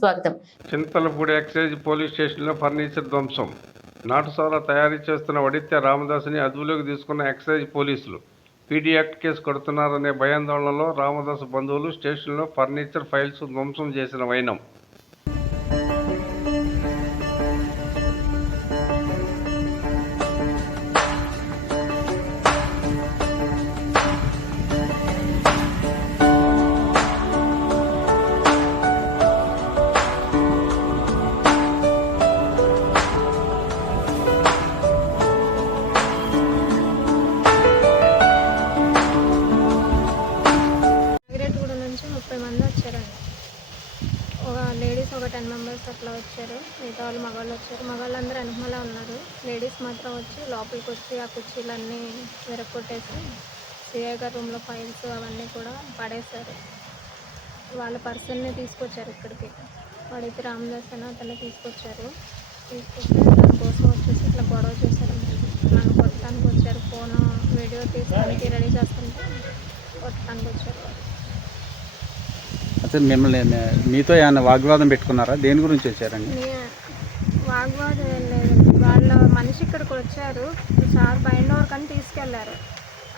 స్వాగతం. Chintalapudi excise police స్టేషన్లో furniture ధ్వంసం. నాటుసాల తయారీ చేస్తున్న వడిత్య రామదాసుని అదుపులోకి తీసుకున్న ఎక్సైజ్ పోలీసులు పీడీ యాక్ట్ కేసు కొడుతున్నారనే భయాందోళనలో రామదాసు బంధువులు స్టేషన్లో ఫర్నిచర్ ఫైల్స్ ధ్వంసం చేసిన వైనం. లేడీస్ ఒక టెన్ మెంబర్స్ అట్లా వచ్చారు. మిగతా వాళ్ళు మగవాళ్ళు వచ్చారు. మగవాళ్ళు అందరూ వెనకమలే ఉన్నారు. లేడీస్ మాత్రం వచ్చి లోపలికి వచ్చి ఆ కుర్చీలన్నీ విరగొట్టేసి సిఐ గారి రూమ్లో ఫైల్స్ అవన్నీ కూడా పడేశారు. వాళ్ళ పర్సన్ని తీసుకొచ్చారు ఇక్కడికి. వాడైతే రామదాస్ అని అతన్ని తీసుకొచ్చారు. తీసుకొచ్చి దానికోసం వచ్చేసి ఇట్లా గొడవ చేశారు. నన్ను కొట్టడానికి వచ్చారు. ఫోన్ వీడియో తీసుకోవడానికి రెడీ చేస్తుంటే కొట్టడానికి వచ్చారు. అసలు మిమ్మల్ని మీతో ఏమైనా వాగ్వాదం పెట్టుకున్నారా? దేని గురించి వచ్చారండి? వాగ్వాదం ఏం లేదు. వాళ్ళ మనిషి ఇక్కడికి వచ్చారు. సార్ బయట అని తీసుకెళ్ళారు.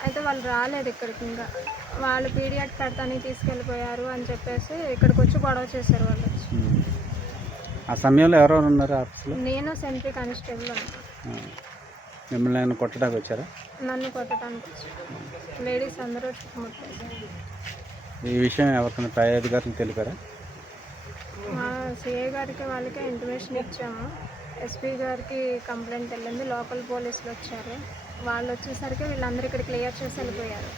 అయితే వాళ్ళు రాలేదు ఇక్కడికి ఇంకా. వాళ్ళు పీడియాట్ కడతానికి తీసుకెళ్ళిపోయారు అని చెప్పేసి ఇక్కడికి వచ్చి గొడవ చేశారు వాళ్ళు. ఆ సమయంలో ఎవరెవరు ఉన్నారు ఆఫీస్లో? నేను సెంట్రీ కానిస్టేబుల్. మిమ్మల్ని ఏమైనా కొట్టడానికి వచ్చారా? నన్ను కొట్టడానికి వచ్చారు. లేడీస్ అందరూ చుట్టుముట్టారు ఈ విషయం ఎవరికైనా పై అధికారులు తెలిపారా? మా సిఐ గారికి వాళ్ళకి ఇంటిమేషన్ ఇచ్చాము. ఎస్పీ గారికి కంప్లైంట్ వెళ్ళింది. లోకల్ పోలీసులు వచ్చారు. వాళ్ళు వచ్చేసరికి వీళ్ళందరూ ఇక్కడ క్లియర్ చేసి వెళ్ళిపోయారు.